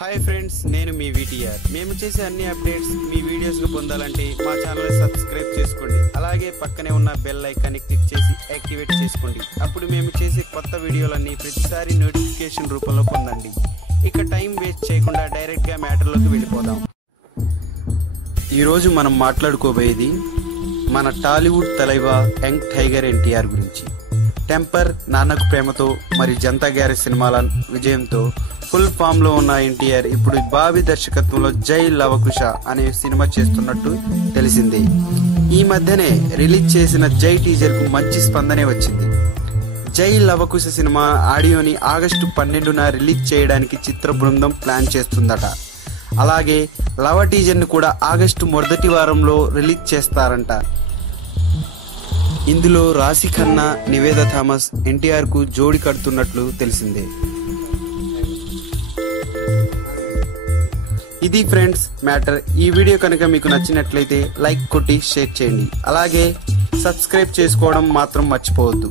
Hi friends, నేను మీ వీటీఆర్. మేము చేసే అన్ని అప్డేట్స్ మీ వీడియోస్గా పొందాలంటే మా ఛానల్ సబ్స్క్రైబ్ చేసుకోండి. అలాగే పక్కనే ఉన్న బెల్ ఐకాన్ని క్లిక్ చేసి యాక్టివేట్ చేసుకోండి. అప్పుడు మేము చేసే కొత్త వీడియోలన్నీ ప్రతిసారి నోటిఫికేషన్ రూపంలో పొందండి. ఇక టైం వేస్ట్ చేయకుండా డైరెక్ట్గా మ్యాటర్లోకి వెళ్ళిపోదాం. ఈరోజు మనం మాట్లాడుకోబోయేది మన టాలీవుడ్ తలైవా యంగ్ టైగర్ ఎన్టీఆర్ గురించి. టెంపర్, నాన్నకు ప్రేమతో మరి జనతా గ్యారేజ్ సినిమాల విజయంతో ఫుల్ ఫామ్ లో ఉన్న ఎన్టీఆర్ ఇప్పుడు బాబీ దర్శకత్వంలో జై లవకుశ అనే సినిమా చేస్తున్నట్టు తెలిసింది. ఈ మధ్యనే రిలీజ్ చేసిన జై టీజర్ కు మంచి స్పందనే వచ్చింది. జై లవకుశ సినిమా ఆడియోని ఆగస్టు 12న రిలీజ్ చేయడానికి చిత్ర బృందం ప్లాన్ చేస్తుందట. అలాగే లవ టీజర్ ని కూడా ఆగస్టు మొదటి వారంలో రిలీజ్ చేస్తారంట. ఇందులో రాశి ఖన్నా, నివేదా థామస్ ఎన్టీఆర్ కు జోడి కడుతున్నట్లు తెలిసిందే. ఇది ఫ్రెండ్స్ మ్యాటర్. ఈ వీడియో కనుక మీకు నచ్చినట్లయితే లైక్ కొట్టి షేర్ చేయండి. అలాగే సబ్స్క్రైబ్ చేసుకోవడం మాత్రం మర్చిపోవద్దు.